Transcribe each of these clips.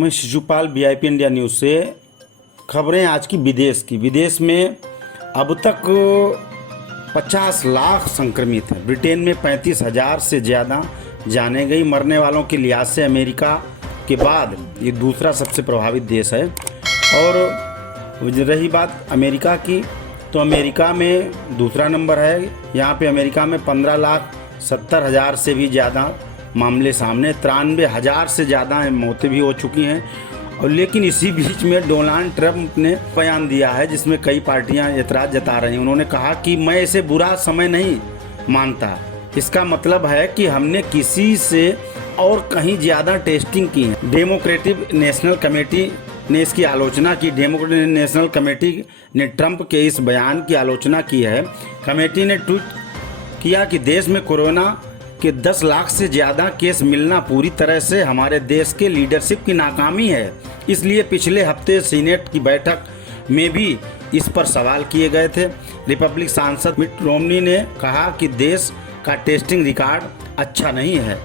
मैं Shishupal VIP India news से खबरें आज की विदेश में अब तक 50 लाख संक्रमित हैं। ब्रिटेन में 35,000 से ज़्यादा जाने गई। मरने वालों के लिहाज से अमेरिका के बाद ये दूसरा सबसे प्रभावित देश है। और रही बात अमेरिका की, तो अमेरिका में दूसरा नंबर है। यहाँ पे अमेरिका में 15,70,000 से भी ज़्यादा मामले सामने, 93,000 से ज़्यादा मौतें भी हो चुकी हैं। और लेकिन इसी बीच में डोनाल्ड ट्रंप ने बयान दिया है जिसमें कई पार्टियां एतराज़ जता रही हैं। उन्होंने कहा कि मैं इसे बुरा समय नहीं मानता। इसका मतलब है कि हमने किसी से और कहीं ज़्यादा टेस्टिंग की है। डेमोक्रेटिक नेशनल कमेटी ने इसकी आलोचना की। डेमोक्रेटिक नेशनल कमेटी ने ट्रंप के इस बयान की आलोचना की है। कमेटी ने ट्वीट किया कि देश में कोरोना के 10 लाख से ज़्यादा केस मिलना पूरी तरह से हमारे देश के लीडरशिप की नाकामी है। इसलिए पिछले हफ्ते सीनेट की बैठक में भी इस पर सवाल किए गए थे। रिपब्लिक सांसद मिट रोमनी ने कहा कि देश का टेस्टिंग रिकॉर्ड अच्छा नहीं है।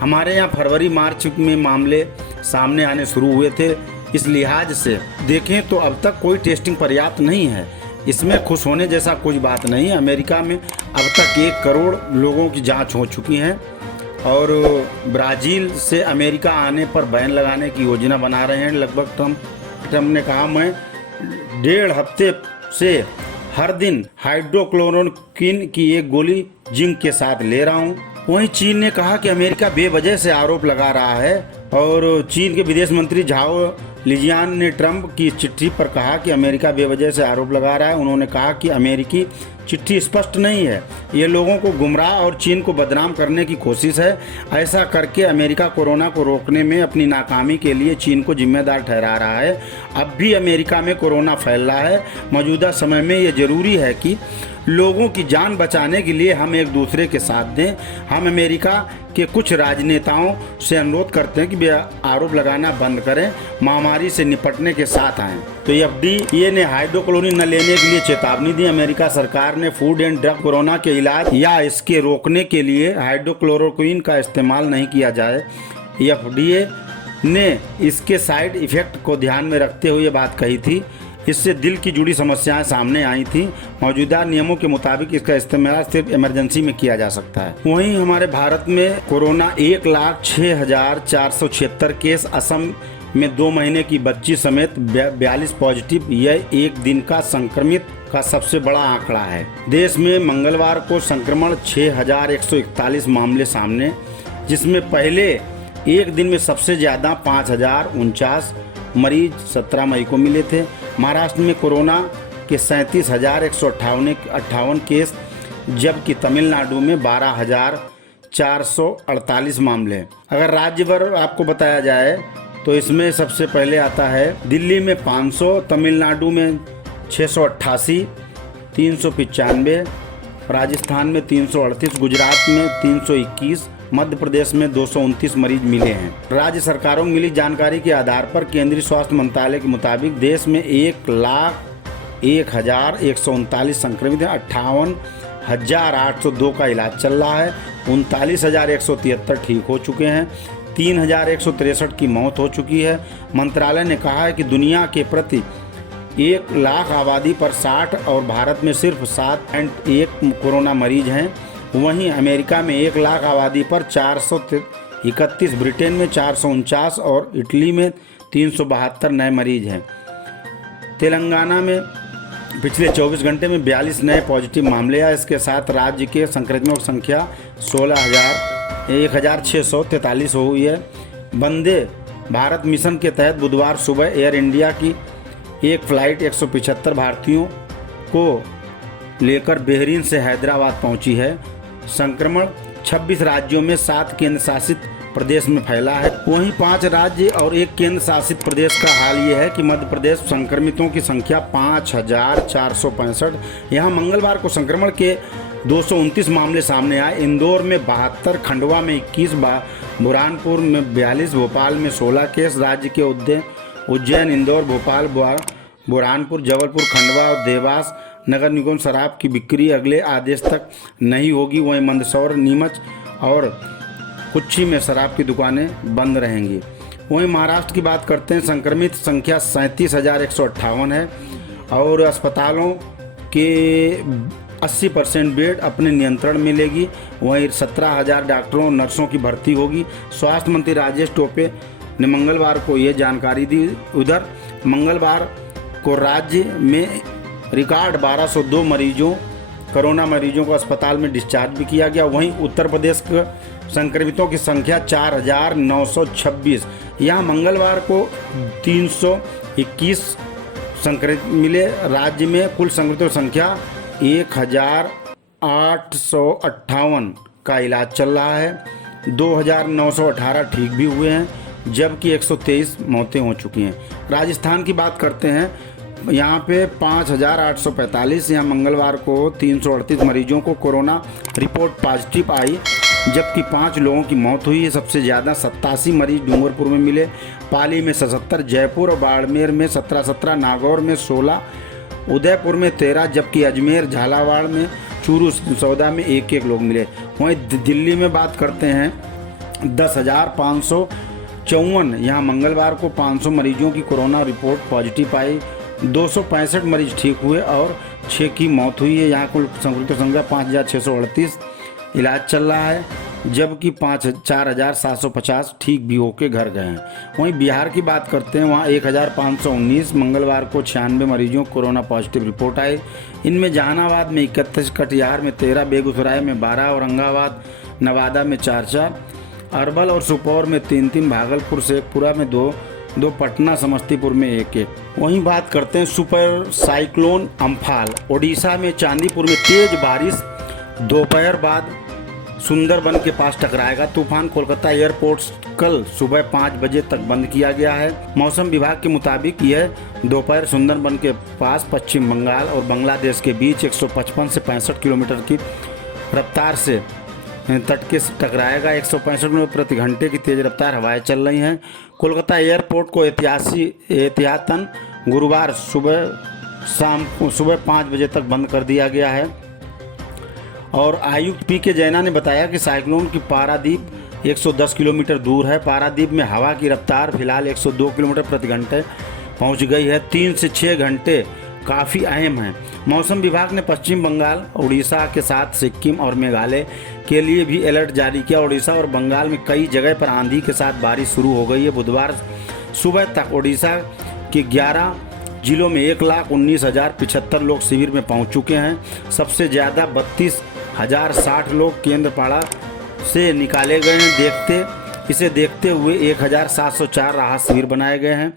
हमारे यहाँ फरवरी मार्च में मामले सामने आने शुरू हुए थे। इस लिहाज से देखें तो अब तक कोई टेस्टिंग पर्याप्त नहीं है। इसमें खुश होने जैसा कुछ बात नहीं है। अमेरिका में अब तक 1 करोड़ लोगों की जांच हो चुकी है और ब्राज़ील से अमेरिका आने पर बैन लगाने की योजना बना रहे हैं लगभग ट्रंप ने कहा, मैं 1.5 हफ्ते से हर दिन हाइड्रोक्लोरोक्विन की 1 गोली जिंक के साथ ले रहा हूं। वहीं चीन ने कहा कि अमेरिका बेवजह से आरोप लगा रहा है और चीन के विदेश मंत्री झाओ लिजियान ने ट्रंप की चिट्ठी पर कहा कि अमेरिका बेवजह से आरोप लगा रहा है। उन्होंने कहा कि अमेरिकी चिट्ठी स्पष्ट नहीं है, ये लोगों को गुमराह और चीन को बदनाम करने की कोशिश है। ऐसा करके अमेरिका कोरोना को रोकने में अपनी नाकामी के लिए चीन को जिम्मेदार ठहरा रहा है। अब भी अमेरिका में कोरोना फैल रहा है। मौजूदा समय में ये जरूरी है कि लोगों की जान बचाने के लिए हम एक दूसरे के साथ दें। हम अमेरिका के कुछ राजनेताओं से अनुरोध करते हैं कि वे आरोप लगाना बंद करें, महामारी से निपटने के साथ आएं। तो FDA ने हाइड्रोक्लोरोक्विन न लेने के लिए चेतावनी दी। अमेरिका सरकार ने फूड एंड ड्रग कोरोना के इलाज या इसके रोकने के लिए हाइड्रोक्लोरोक्विन का इस्तेमाल नहीं किया जाए। FDA ने इसके साइड इफेक्ट को ध्यान में रखते हुए बात कही थी। इससे दिल की जुड़ी समस्याएं सामने आई थी। मौजूदा नियमों के मुताबिक इसका इस्तेमाल सिर्फ इमरजेंसी में किया जा सकता है। वहीं हमारे भारत में कोरोना 1,06,476 केस, असम में 2 महीने की बच्ची समेत 42 पॉजिटिव। यह एक दिन का संक्रमित का सबसे बड़ा आंकड़ा है। देश में मंगलवार को संक्रमण 6,141 मामले सामने, जिसमेम पहले एक दिन में सबसे ज़्यादा 5,049 मरीज 17 मई को मिले थे। महाराष्ट्र में कोरोना के 37,158 केस, जबकि तमिलनाडु में 12,448 मामले। अगर राज्य भर आपको बताया जाए तो इसमें सबसे पहले आता है दिल्ली में 500, तमिलनाडु में 688, 395, राजस्थान में 338, गुजरात में 321, मध्य प्रदेश में 229 मरीज मिले हैं। राज्य सरकारों को मिली जानकारी के आधार पर केंद्रीय स्वास्थ्य मंत्रालय के मुताबिक देश में 1,01,139 संक्रमित हैं। 58,802 का इलाज चल रहा है। 39,173 ठीक हो चुके हैं। 3,163 की मौत हो चुकी है। मंत्रालय ने कहा है कि दुनिया के प्रति 1 लाख आबादी पर 60 और भारत में सिर्फ 7.1 कोरोना मरीज हैं। वहीं अमेरिका में 1 लाख आबादी पर 431, ब्रिटेन में 449 और इटली में 372 नए मरीज हैं। तेलंगाना में पिछले 24 घंटे में 42 नए पॉजिटिव मामले आए। इसके साथ राज्य के संक्रमितों की संख्या 1,643 हो हुई है। वंदे भारत मिशन के तहत बुधवार सुबह एयर इंडिया की एक फ्लाइट 175 भारतीयों को लेकर बहरीन से हैदराबाद पहुंची है। संक्रमण 26 राज्यों में 7 केंद्र शासित प्रदेश में फैला है। वहीं 5 राज्य और 1 केंद्र शासित प्रदेश का हाल ये है कि मध्य प्रदेश संक्रमितों की संख्या 5,465। यहाँ मंगलवार को संक्रमण के 229 मामले सामने आए। इंदौर में 72, खंडवा में 21, बुरहानपुर में 42, भोपाल में 16 केस। राज्य के उज्जैन, इंदौर, भोपाल, बुरहानपुर, जबलपुर, खंडवा और देवास नगर निगम शराब की बिक्री अगले आदेश तक नहीं होगी। वहीं मंदसौर, नीमच और कुच्ची में शराब की दुकानें बंद रहेंगी। वहीं महाराष्ट्र की बात करते हैं, संक्रमित संख्या 37,158 है और अस्पतालों के 80% बेड अपने नियंत्रण में लेगी। वहीं 17,000 डॉक्टरों नर्सों की भर्ती होगी। स्वास्थ्य मंत्री राजेश टोपे ने मंगलवार को ये जानकारी दी। उधर मंगलवार को राज्य में रिकॉर्ड 1202 कोरोना मरीजों को अस्पताल में डिस्चार्ज भी किया गया। वहीं उत्तर प्रदेश के संक्रमितों की संख्या 4,926। यहाँ मंगलवार को 321 संक्रमित मिले। राज्य में कुल संक्रमितों की संख्या 1,858 का इलाज चल रहा है। 2,918 ठीक भी हुए हैं, जबकि 123 मौतें हो चुकी हैं। राजस्थान की बात करते हैं, यहाँ पे 5,845। यहाँ मंगलवार को 338 मरीजों को कोरोना रिपोर्ट पॉजिटिव आई, जबकि 5 लोगों की मौत हुई है। सबसे ज़्यादा 87 मरीज डूंगरपुर में मिले, पाली में 77, जयपुर और बाड़मेर में 17, नागौर में 16, उदयपुर में 13, जबकि अजमेर, झालावाड़ में, चूरू, सौदा में 1 लोग मिले। वहीं दिल्ली में बात करते हैं 10,554। यहाँ मंगलवार को 500 मरीजों की कोरोना रिपोर्ट पॉजिटिव आई, 265 मरीज ठीक हुए और 6 की मौत हुई है। यहाँ कुल संक्रमितों की संख्या 5,638, इलाज चल रहा है, जबकि 4,750 ठीक भी होकर घर गए हैं। वहीं बिहार की बात करते हैं, वहाँ 1,519। मंगलवार को 96 मरीजों को कोरोना पॉजिटिव रिपोर्ट आई। इनमें जहानाबाद में 31, कटिहार में 13, बेगूसराय में 12, औरंगाबाद, नवादा में 4, अरवल और सुपौल में 3, भागलपुर, शेखपुरा में 2, पटना, समस्तीपुर में 1। वहीं बात करते हैं सुपर साइक्लोन अम्फान। ओडिशा में चांदीपुर में तेज बारिश, दोपहर बाद सुंदरबन के पास टकराएगा। तूफान कोलकाता एयरपोर्ट कल सुबह 5 बजे तक बंद किया गया है। मौसम विभाग के मुताबिक यह दोपहर सुंदरबन के पास पश्चिम बंगाल और बांग्लादेश के बीच 155 से 65 किलोमीटर की रफ्तार से तट के टकराएगा। 165 किलोमीटर प्रति घंटे की तेज रफ्तार हवाएं चल रही हैं। कोलकाता एयरपोर्ट को एहतियातन गुरुवार सुबह 5 बजे तक बंद कर दिया गया है। और आयुक्त पी.के. जैना ने बताया कि साइक्लोन की पारादीप 110 किलोमीटर दूर है। पारादीप में हवा की रफ्तार फिलहाल 102 किलोमीटर प्रति घंटे पहुंच गई है। 3 से 6 घंटे काफ़ी अहम हैं। मौसम विभाग ने पश्चिम बंगाल, उड़ीसा के साथ सिक्किम और मेघालय के लिए भी अलर्ट जारी किया। उड़ीसा और बंगाल में कई जगह पर आंधी के साथ बारिश शुरू हो गई है। बुधवार सुबह तक उड़ीसा के 11 जिलों में 1,19,075 लोग शिविर में पहुंच चुके हैं। सबसे ज़्यादा 32,060 लोग केंद्रपाड़ा से निकाले गए हैं। इसे देखते हुए 1,704 राहत शिविर बनाए गए हैं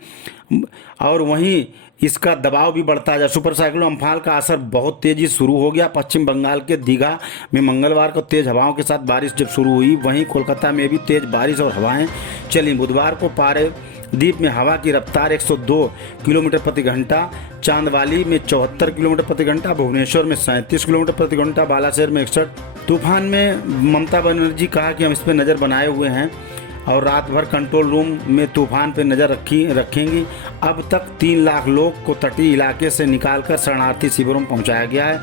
और वहीं इसका दबाव भी बढ़ता है। सुपर साइक्लोन अम्फान का असर बहुत तेजी शुरू हो गया। पश्चिम बंगाल के दीघा में मंगलवार को तेज हवाओं के साथ बारिश जब शुरू हुई, वहीं कोलकाता में भी तेज बारिश और हवाएं चली। बुधवार को पारादीप में हवा की रफ्तार 102 किलोमीटर प्रति घंटा, चांदवाली में 74 किलोमीटर प्रति घंटा, भुवनेश्वर में 37 किलोमीटर प्रति घंटा, बालासर में 61। तूफान में ममता बनर्जी कहा कि हम इस पर नज़र बनाए हुए हैं और रात भर कंट्रोल रूम में तूफान पर नज़र रखेंगी। अब तक 3 लाख लोग को तटीय इलाके से निकालकर शरणार्थी शिविरों में पहुंचाया गया है।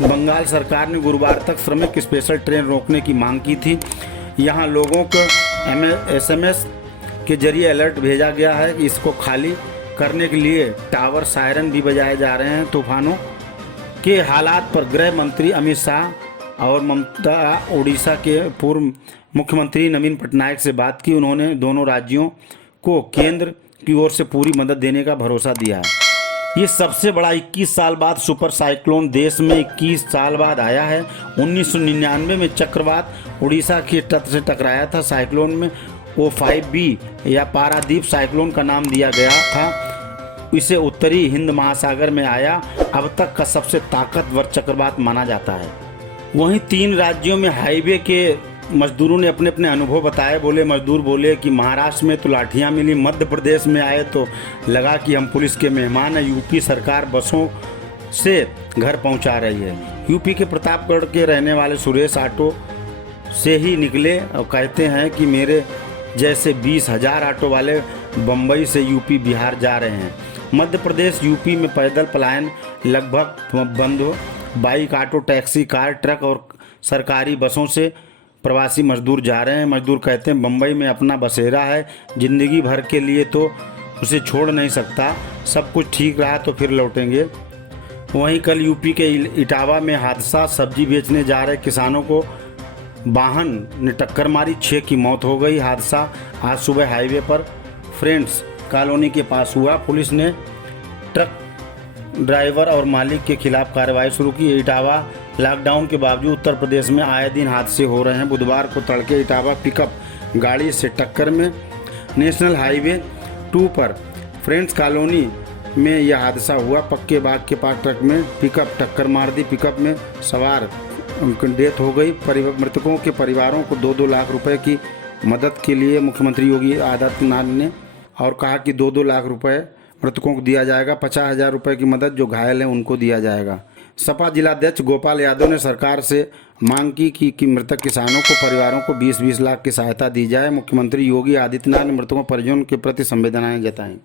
बंगाल सरकार ने गुरुवार तक श्रमिक स्पेशल ट्रेन रोकने की मांग की थी। यहां लोगों को SMS के जरिए अलर्ट भेजा गया है कि इसको खाली करने के लिए टावर सायरन भी बजाए जा रहे हैं। तूफानों के हालात पर गृह मंत्री अमित शाह और ममता उड़ीसा के पूर्व मुख्यमंत्री नवीन पटनायक से बात की। उन्होंने दोनों राज्यों को केंद्र की ओर से पूरी मदद देने का भरोसा दिया है। ये सबसे बड़ा 21 साल बाद सुपर साइक्लोन देश में 21 साल बाद आया है। 1999 में चक्रवात उड़ीसा के तट से टकराया था। साइक्लोन में O5B या पारादीप साइक्लोन का नाम दिया गया था। इसे उत्तरी हिंद महासागर में आया अब तक का सबसे ताकतवर चक्रवात माना जाता है। वहीं 3 राज्यों में हाईवे के मजदूरों ने अपने अपने अनुभव बताए। मजदूर बोले कि महाराष्ट्र में तो लाठियां मिली, मध्य प्रदेश में आए तो लगा कि हम पुलिस के मेहमान हैं। यूपी सरकार बसों से घर पहुंचा रही है। यूपी के प्रतापगढ़ के रहने वाले सुरेश ऑटो से ही निकले और कहते हैं कि मेरे जैसे 20,000 ऑटो वाले बम्बई से यूपी बिहार जा रहे हैं। मध्य प्रदेश यूपी में पैदल पलायन लगभग बंद हो। Bike, auto, taxi, car, truck और सरकारी बसों से प्रवासी मजदूर जा रहे हैं। मजदूर कहते हैं बम्बई में अपना बसेरा है, ज़िंदगी भर के लिए तो उसे छोड़ नहीं सकता, सब कुछ ठीक रहा तो फिर लौटेंगे। वहीं कल यूपी के इटावा में हादसा, सब्जी बेचने जा रहे किसानों को वाहन ने टक्कर मारी, 6 की मौत हो गई। हादसा आज सुबह हाईवे पर फ्रेंड्स कॉलोनी के पास हुआ। पुलिस ने ट्रक ड्राइवर और मालिक के खिलाफ कार्रवाई शुरू की। इटावा लॉकडाउन के बावजूद उत्तर प्रदेश में आए दिन हादसे हो रहे हैं। बुधवार को तड़के इटावा पिकअप गाड़ी से टक्कर में नेशनल हाईवे 2 पर फ्रेंड्स कॉलोनी में यह हादसा हुआ। पक्के बाग के पास ट्रक में पिकअप टक्कर मार दी। पिकअप में सवार उनकी डेथ हो गई। मृतकों के परिवारों को 2-2 लाख रुपए की मदद के लिए मुख्यमंत्री योगी आदित्यनाथ ने और कहा कि 2-2 लाख रुपए मृतकों को दिया जाएगा। 50,000 रुपये की मदद जो घायल हैं उनको दिया जाएगा। सपा जिलाध्यक्ष गोपाल यादव ने सरकार से मांग की कि मृतक किसानों को परिवारों को 20-20 लाख की सहायता दी जाए। मुख्यमंत्री योगी आदित्यनाथ ने मृतकों परिजनों के प्रति संवेदनाएं जताई।